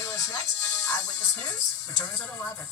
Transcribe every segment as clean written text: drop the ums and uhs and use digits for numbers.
News next. Eyewitness News returns at 11.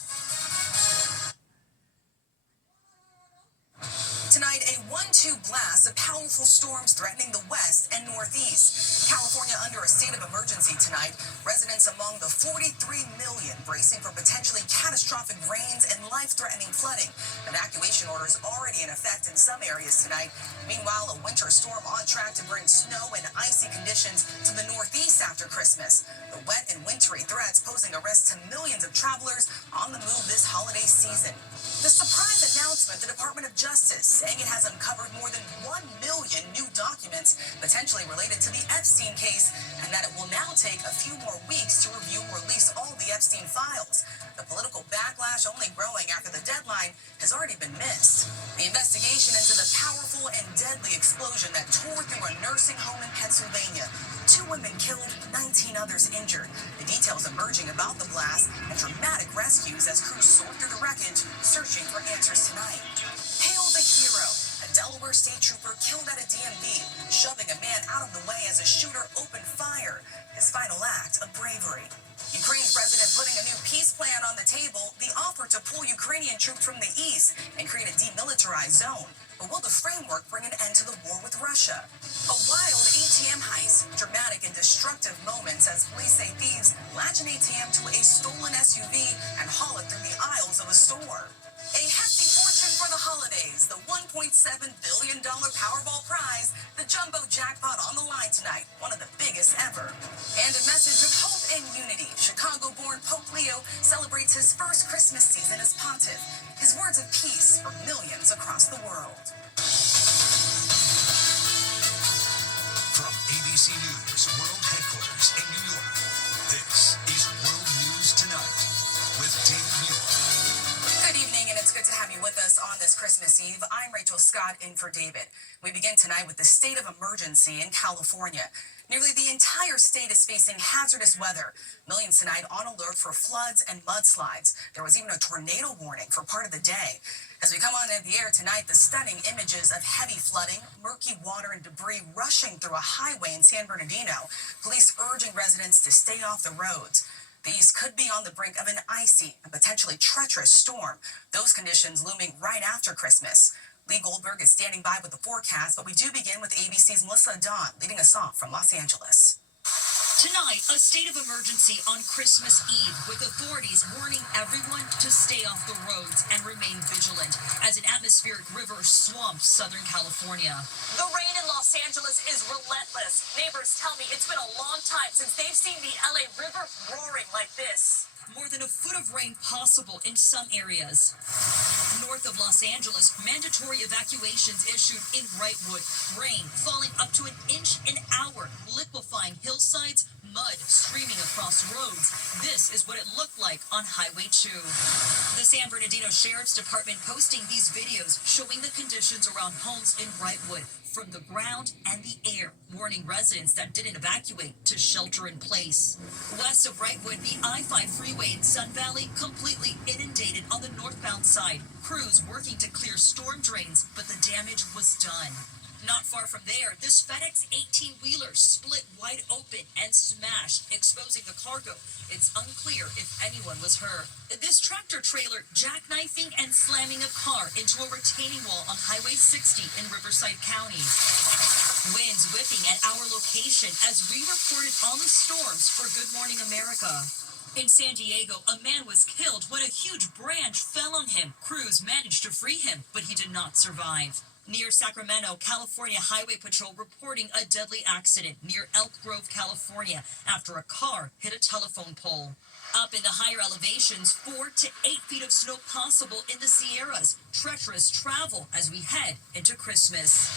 Tonight, a 1-2 blast of powerful storms threatening the west and northeast. California under a state of emergency tonight. Residents among the 43 million bracing for potentially catastrophic rains and life-threatening flooding. Evacuation orders already in effect in some areas tonight. Meanwhile, a winter storm on track to bring snow and icy conditions to the northeast after Christmas. The wet and wintry threats posing a risk to millions of travelers on the move this holiday season. The surprise announcement, the Department of Justice saying it has uncovered more than 1 million new documents potentially related to the Epstein case, and that it will now take a few more weeks to review and release all the Epstein files. The political backlash only growing after the deadline has already been missed. The investigation into the powerful and deadly explosion that tore through a nursing home in Pennsylvania. 2 women killed, 19 others injured. The details emerging about the blast and dramatic rescues as crews sort through the wreckage, searching for answers tonight. Hail the hero. A Delaware state trooper killed at a DMV, shoving a man out of the way as a shooter opened fire. His final act of bravery. Ukraine's president putting a new peace plan on the table, the offer to pull Ukrainian troops from the east and create a demilitarized zone. But will the framework bring an end to the war with Russia? A wild ATM heist, dramatic and destructive moments as police say thieves latch an ATM to a stolen SUV and haul it through the aisles of a store. A hefty fortune for the holidays, the $1.7 billion Powerball prize, the jumbo jackpot on the line tonight, one of the biggest ever. And a message of hope and unity. Chicago-born Pope Leo celebrates his first Christmas season as pontiff. His words of peace for millions across the world. From ABC News World Headquarters in New York, this is World News Tonight with David Muir. Good evening, and it's good to have you with us on this Christmas Eve. I'm Rachel Scott in for David. We begin tonight with the state of emergency in California. Nearly the entire state is facing hazardous weather. Millions tonight on alert for floods and mudslides. There was even a tornado warning for part of the day. As we come on in the air tonight, the stunning images of heavy flooding, murky water and debris rushing through a highway in San Bernardino. Police urging residents to stay off the roads. The east could be on the brink of an icy and potentially treacherous storm. Those conditions looming right after Christmas. Lee Goldberg is standing by with the forecast, but we do begin with ABC's Melissa Dawn leading us off from Los Angeles. Tonight, a state of emergency on Christmas Eve, with authorities warning everyone to stay off the roads and remain vigilant as an atmospheric river swamps Southern California. The rain in Los Angeles is relentless. Neighbors tell me it's been a long time since they've seen the LA River roaring like this. More than a foot of rain possible in some areas. North of Los Angeles, mandatory evacuations issued in Wrightwood. Rain falling up to an inch an hour, liquefying hillsides, mud streaming across roads. This is what it looked like on Highway 2. The San Bernardino Sheriff's Department posting these videos showing the conditions around homes in Wrightwood, from the ground and the air, warning residents that didn't evacuate to shelter in place. West of Wrightwood, the I-5 freeway in Sun Valley completely inundated on the northbound side. Crews working to clear storm drains, but the damage was done. Not far from there, this FedEx 18-wheeler split wide open and smashed, exposing the cargo. It's unclear if anyone was hurt. This tractor trailer jackknifing and slamming a car into a retaining wall on Highway 60 in Riverside County. Winds whipping at our location as we reported on the storms for Good Morning America. In San Diego, a man was killed when a huge branch fell on him. Crews managed to free him, but he did not survive. Near Sacramento, California Highway Patrol reporting a deadly accident near Elk Grove, California, after a car hit a telephone pole. Up in the higher elevations, 4 to 8 feet of snow possible in the Sierras. Treacherous travel as we head into Christmas.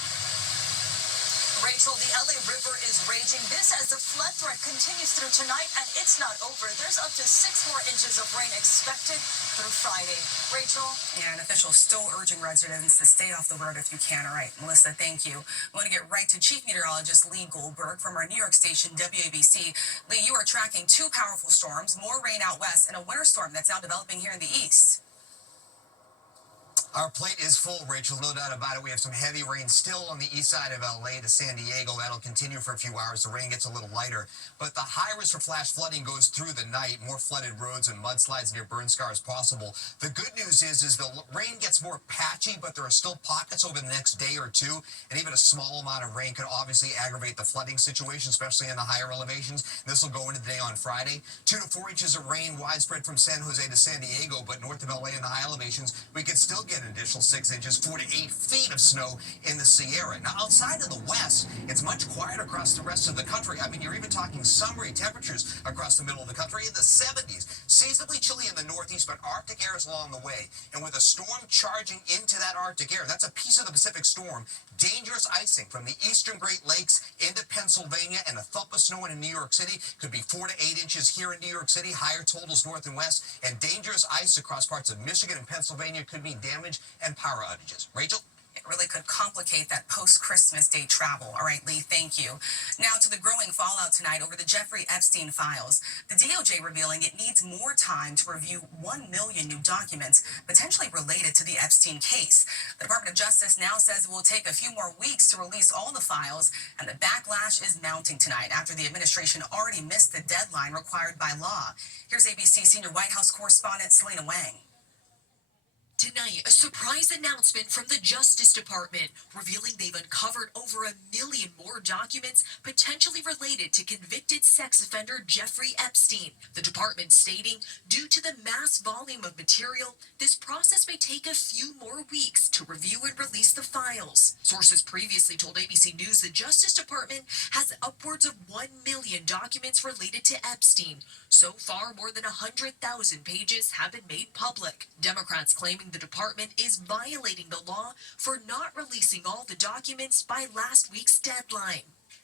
Rachel, the LA River is raging. This as the flood threat continues through tonight, and it's not over. There's up to 6 more inches of rain expected through Friday. Rachel? And officials still urging residents to stay off the road if you can. All right, Melissa, thank you. We want to get right to Chief Meteorologist Lee Goldberg from our New York station, WABC. Lee, you are tracking 2 powerful storms, more rain out west, and a winter storm that's now developing here in the east. Our plate is full, Rachel, no doubt about it. We have some heavy rain still on the east side of LA to San Diego. That'll continue for a few hours. The rain gets a little lighter, but the high risk for flash flooding goes through the night. More flooded roads and mudslides near burn scars possible. The good news is the rain gets more patchy, but there are still pockets over the next day or two, and even a small amount of rain could obviously aggravate the flooding situation, especially in the higher elevations. This will go into the day on Friday. 2 to 4 inches of rain widespread from San Jose to San Diego, but north of LA in the high elevations, we could still get an additional 6 inches, 4 to 8 feet of snow in the Sierra. Now, outside of the west, it's much quieter across the rest of the country. I mean, you're even talking summery temperatures across the middle of the country in the 70s. Seasonably chilly in the northeast, but Arctic air is along the way. And with a storm charging into that Arctic air, that's a piece of the Pacific storm, dangerous icing from the eastern Great Lakes into Pennsylvania, and a thump of snow in New York City. Could be 4 to 8 inches here in New York City, higher totals north and west, and dangerous ice across parts of Michigan and Pennsylvania could mean damage and power outages. Rachel? It really could complicate that post-Christmas day travel. All right, Lee, thank you. Now to the growing fallout tonight over the Jeffrey Epstein files. The DOJ revealing it needs more time to review 1 million new documents potentially related to the Epstein case. The Department of Justice now says it will take a few more weeks to release all the files, and the backlash is mounting tonight after the administration already missed the deadline required by law. Here's ABC senior White House correspondent Selena Wang. Tonight, a surprise announcement from the Justice Department revealing they've uncovered over 1 million more documents potentially related to convicted sex offender Jeffrey Epstein. The department stating, due to the mass volume of material, this process may take a few more weeks to review and release the files. Sources previously told ABC News the Justice Department has upwards of 1 million documents related to Epstein. So far, more than 100,000 pages have been made public. Democrats claiming the department is violating the law for not releasing all the documents by last week's deadline.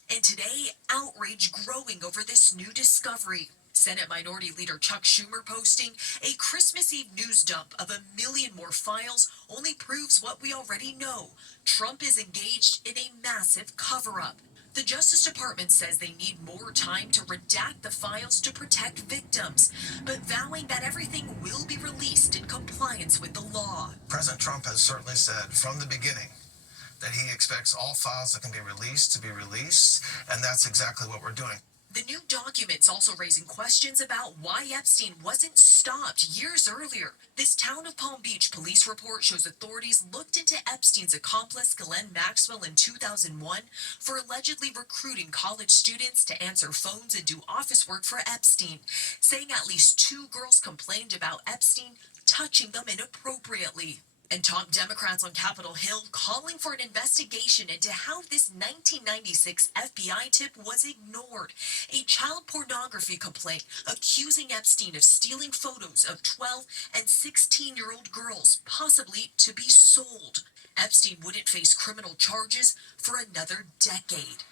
And today, outrage growing over this new discovery. Senate Minority Leader Chuck Schumer posting, a Christmas Eve news dump of 1 million more files only proves what we already know. Trump is engaged in a massive cover-up. The Justice Department says they need more time to redact the files to protect victims, but vowing that everything will be released in compliance with the law. President Trump has certainly said from the beginning that he expects all files that can be released to be released, and that's exactly what we're doing. The new documents also raising questions about why Epstein wasn't stopped years earlier. This Town of Palm Beach police report shows authorities looked into Epstein's accomplice Ghislaine Maxwell in 2001 for allegedly recruiting college students to answer phones and do office work for Epstein, saying at least 2 girls complained about Epstein touching them inappropriately. And top Democrats on Capitol Hill calling for an investigation into how this 1996 FBI tip was ignored. A child pornography complaint accusing Epstein of stealing photos of 12 and 16-year-old girls, possibly to be sold. Epstein wouldn't face criminal charges for another decade.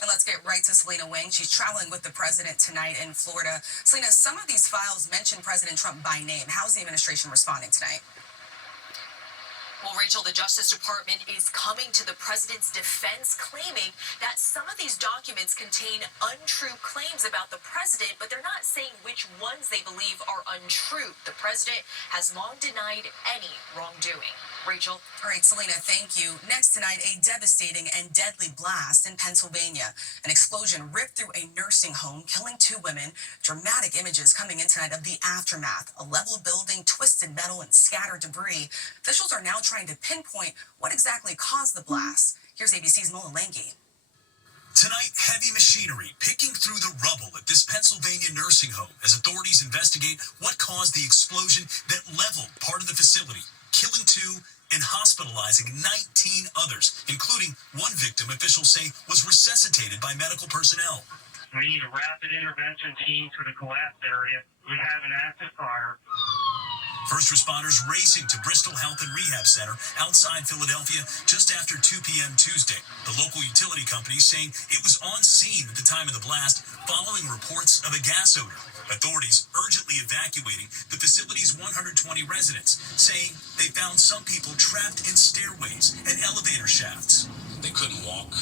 And let's get right to Selena Wang. She's traveling with the president tonight in Florida. Selena, some of these files mention President Trump by name. How's the administration responding tonight? Well, Rachel, the Justice Department is coming to the president's defense, claiming that some of these documents contain untrue claims about the president, but they're not saying which ones they believe are untrue. The president has long denied any wrongdoing. Rachel? All right, Selena, thank you. Next tonight, a devastating and deadly blast in Pennsylvania. An explosion ripped through a nursing home, killing 2 women. Dramatic images coming in tonight of the aftermath. A leveled building, twisted metal, and scattered debris. Officials are now trying to pinpoint what exactly caused the blast. Here's ABC's Nolan Lange. Tonight, heavy machinery picking through the rubble at this Pennsylvania nursing home as authorities investigate what caused the explosion that leveled part of the facility, killing 2 and hospitalizing 19 others, including 1 victim officials say was resuscitated by medical personnel. We need a rapid intervention team for the collapsed area. We have an active fire. First responders racing to Bristol Health and Rehab Center outside Philadelphia just after 2 p.m. Tuesday. The local utility company saying it was on scene at the time of the blast following reports of a gas odor. Authorities urgently evacuating the facility's 120 residents, saying they found some people trapped in stairways and elevator shafts. They couldn't walk.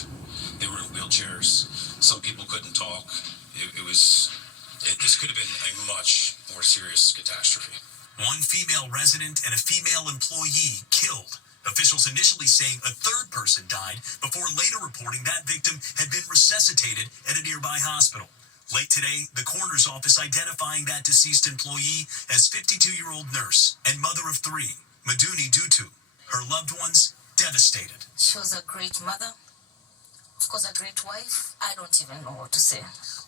They were in wheelchairs. Some people couldn't talk. This could have been a much more serious catastrophe. One female resident and a female employee killed. Officials initially saying a third person died before later reporting that victim had been resuscitated at a nearby hospital. Late today, the coroner's office identifying that deceased employee as 52-year-old nurse and mother of three, Maduni Dutu. Her loved ones devastated. She was a great mother, of course, a great wife. I don't even know what to say.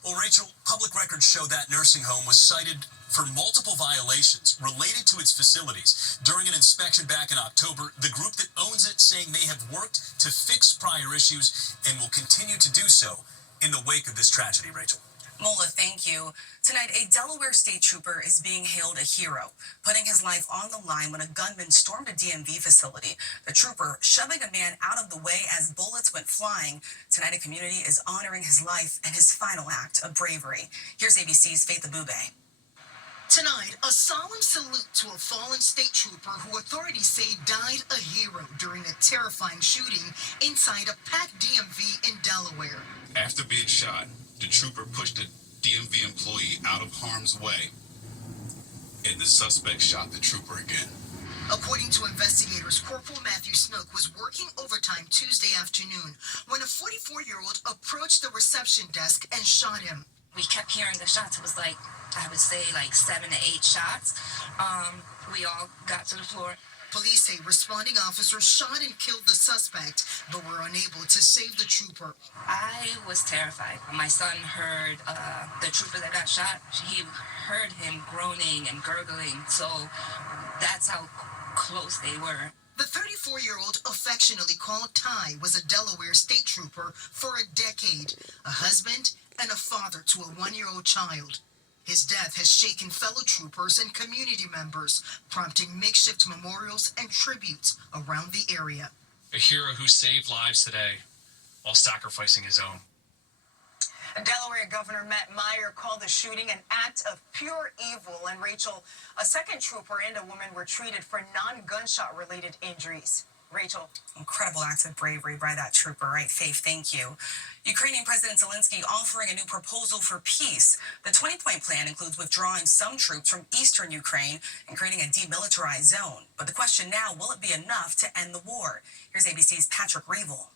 Well, Rachel, public records show that nursing home was cited for multiple violations related to its facilities. During an inspection back in October, the group that owns it saying they have worked to fix prior issues and will continue to do so in the wake of this tragedy, Rachel. Mola, thank you. Tonight, a Delaware state trooper is being hailed a hero, putting his life on the line when a gunman stormed a DMV facility. The trooper shoving a man out of the way as bullets went flying. Tonight, a community is honoring his life and his final act of bravery. Here's ABC's Faith Abube. Tonight, a solemn salute to a fallen state trooper who authorities say died a hero during a terrifying shooting inside a packed DMV in Delaware. After being shot, the trooper pushed a DMV employee out of harm's way, and the suspect shot the trooper again. According to investigators, Corporal Matthew Snook was working overtime Tuesday afternoon when a 44-year-old approached the reception desk and shot him. We kept hearing the shots. It was like, I would say, like 7 to 8 shots. We all got to the floor. Police say responding officers shot and killed the suspect, but were unable to save the trooper. I was terrified. My son heard the trooper that got shot. He heard him groaning and gurgling, so that's how close they were. The 34-year-old, affectionately called Ty, was a Delaware state trooper for a decade, a husband and a father to a 1-year-old child. His death has shaken fellow troopers and community members, prompting makeshift memorials and tributes around the area. A hero who saved lives today while sacrificing his own. Delaware Governor Matt Meyer called the shooting an act of pure evil. And Rachel, a second trooper and a woman were treated for non-gunshot related injuries. Rachel. Incredible acts of bravery by that trooper, right? Faith, thank you. Ukrainian President Zelensky offering a new proposal for peace. The 20-point plan includes withdrawing some troops from eastern Ukraine and creating a demilitarized zone. But the question now, will it be enough to end the war? Here's ABC's Patrick Revel.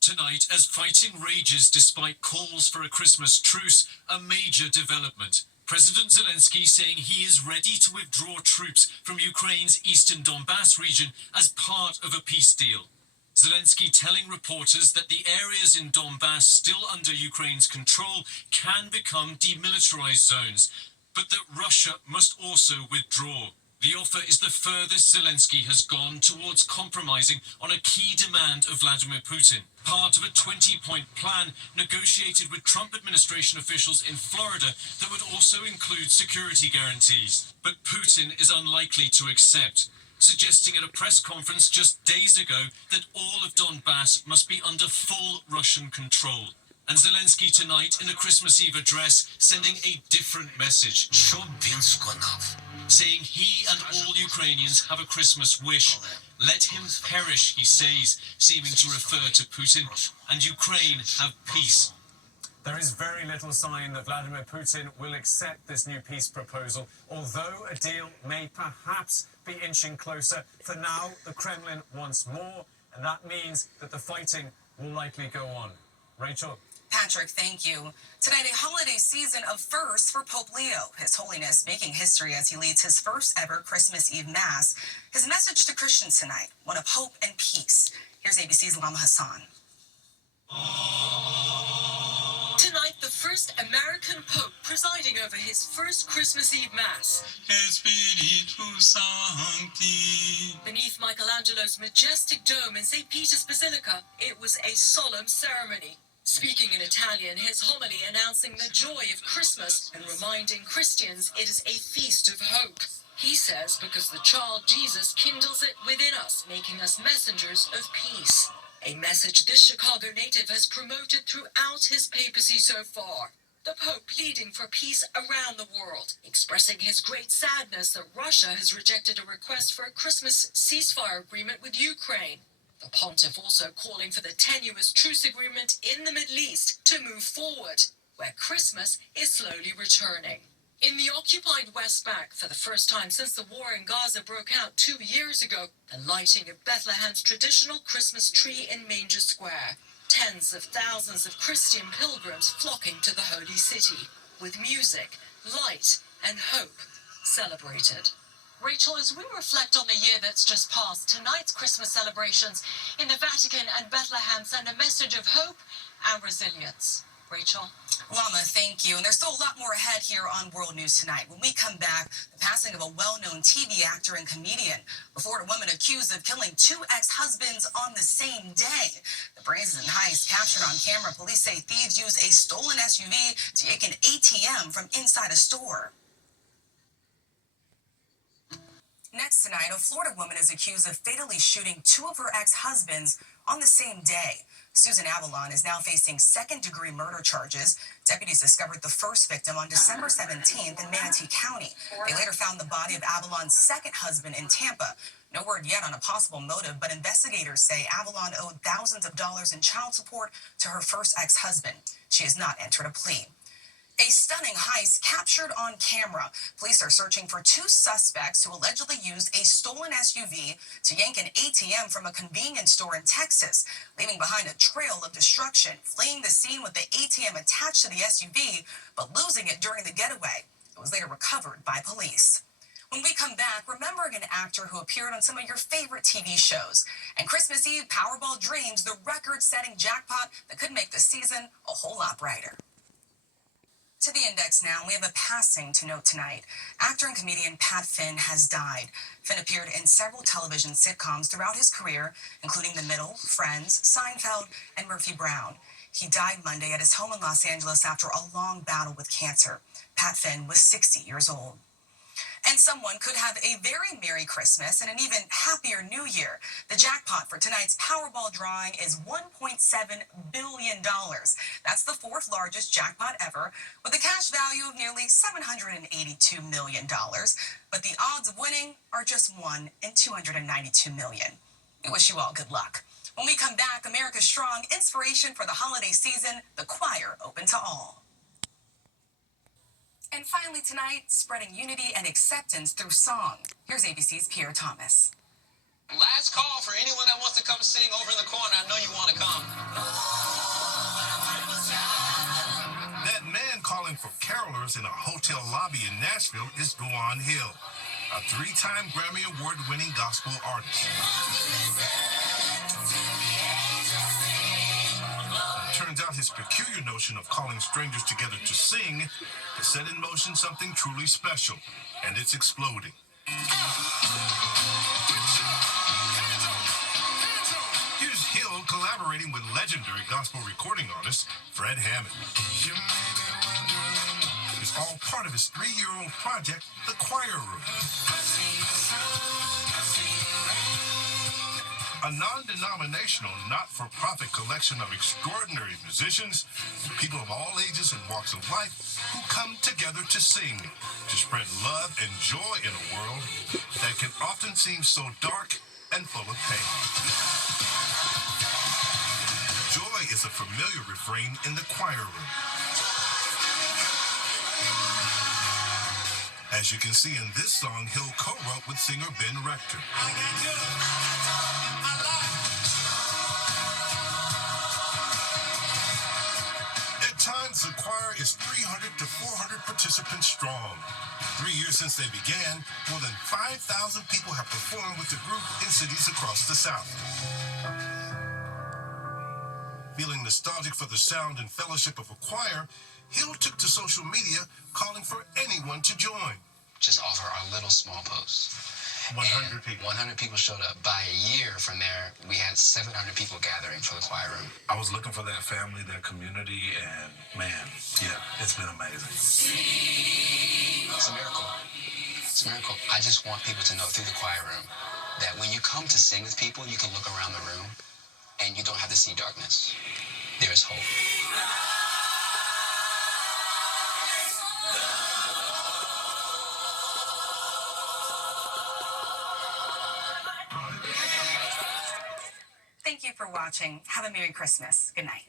Tonight, as fighting rages despite calls for a Christmas truce, a major development. President Zelensky saying he is ready to withdraw troops from Ukraine's eastern Donbass region as part of a peace deal. Zelensky telling reporters that the areas in Donbass still under Ukraine's control can become demilitarized zones, but that Russia must also withdraw. The offer is the furthest Zelensky has gone towards compromising on a key demand of Vladimir Putin, part of a 20-point plan negotiated with Trump administration officials in Florida that would also include security guarantees. But Putin is unlikely to accept, suggesting at a press conference just days ago that all of Donbass must be under full Russian control. And Zelensky tonight in a Christmas Eve address sending a different message, saying he and all Ukrainians have a Christmas wish. Let him perish, he says, seeming to refer to Putin, and Ukraine have peace. There is very little sign that Vladimir Putin will accept this new peace proposal, although a deal may perhaps be inching closer. For now, the Kremlin wants more, and that means that the fighting will likely go on. Rachel? Patrick, thank you. Tonight, a holiday season of firsts for Pope Leo. His Holiness making history as he leads his first ever Christmas Eve Mass. His message to Christians tonight, one of hope and peace. Here's ABC's Lama Hassan. Tonight, the first American Pope presiding over his first Christmas Eve Mass. Beneath Michelangelo's majestic dome in St. Peter's Basilica, it was a solemn ceremony. Speaking in Italian, his homily announcing the joy of Christmas and reminding Christians it is a feast of hope. He says because the child Jesus kindles it within us, making us messengers of peace. A message this Chicago native has promoted throughout his papacy so far. The Pope pleading for peace around the world, expressing his great sadness that Russia has rejected a request for a Christmas ceasefire agreement with Ukraine. The pontiff also calling for the tenuous truce agreement in the Middle East to move forward, where Christmas is slowly returning. In the occupied West Bank, for the first time since the war in Gaza broke out 2 years ago, the lighting of Bethlehem's traditional Christmas tree in Manger Square. Tens of thousands of Christian pilgrims flocking to the holy city, with music, light, and hope celebrated. Rachel, as we reflect on the year that's just passed, tonight's Christmas celebrations in the Vatican and Bethlehem send a message of hope and resilience. Rachel? Lama, thank you. And there's still a lot more ahead here on World News Tonight. When we come back, the passing of a well-known TV actor and comedian. A Florida woman accused of killing 2 ex-husbands on the same day. The brazen heist captured on camera. Police say thieves used a stolen SUV to take an ATM from inside a store. Next tonight, a Florida woman is accused of fatally shooting 2 of her ex-husbands on the same day. Susan Avalon is now facing second-degree murder charges. Deputies discovered the first victim on December 17th in Manatee County. They later found the body of Avalon's second husband in Tampa. No word yet on a possible motive, but investigators say Avalon owed thousands of dollars in child support to her first ex-husband. She has not entered a plea. A stunning heist captured on camera. Police are searching for 2 suspects who allegedly used a stolen SUV to yank an ATM from a convenience store in Texas, leaving behind a trail of destruction, fleeing the scene with the ATM attached to the SUV, but losing it during the getaway. It was later recovered by police. When we come back, remembering an actor who appeared on some of your favorite TV shows. And Christmas Eve Powerball dreams the record-setting jackpot that could make the season a whole lot brighter. To the index now, we have a passing to note tonight. Actor and comedian Pat Finn has died. Finn appeared in several television sitcoms throughout his career, including The Middle, Friends, Seinfeld, and Murphy Brown. He died Monday at his home in Los Angeles after a long battle with cancer. Pat Finn was 60 years old. And someone could have a very Merry Christmas and an even happier New Year. The jackpot for tonight's Powerball drawing is $1.7 billion. That's the 4th largest jackpot ever, with a cash value of nearly $782 million. But the odds of winning are just 1 in 292 million. We wish you all good luck. When we come back, America's Strong inspiration for the holiday season, the choir open to all. And finally tonight, spreading unity and acceptance through song. Here's ABC's Pierre Thomas. Last call for anyone that wants to come sing over in the corner. I know you want to come. That man calling for carolers in a hotel lobby in Nashville is Gowan Hill, a 3-time Grammy Award-winning gospel artist. Turns out his peculiar notion of calling strangers together to sing has set in motion something truly special, and it's exploding. Here's Hill collaborating with legendary gospel recording artist Fred Hammond. It's all part of his 3-year-old project, The Choir Room. A non-denominational, not-for-profit collection of extraordinary musicians, people of all ages and walks of life, who come together to sing, to spread love and joy in a world that can often seem so dark and full of pain. Joy is a familiar refrain in The Choir Room. As you can see in this song, Hill co-wrote with singer Ben Rector. At times, the choir is 300 to 400 participants strong. 3 years since they began, more than 5,000 people have performed with the group in cities across the South. Feeling nostalgic for the sound and fellowship of a choir, Hill took to social media calling for anyone to join. Just offer our little small post. 100 people. 100 people showed up. By a year from there, we had 700 people gathering for the choir room. I was looking for that family, that community, and man, yeah, it's been amazing. It's a miracle. It's a miracle. I just want people to know through the choir room that when you come to sing with people, you can look around the room and you don't have to see darkness. There's hope. Thank you for watching. Have a Merry Christmas. Good night.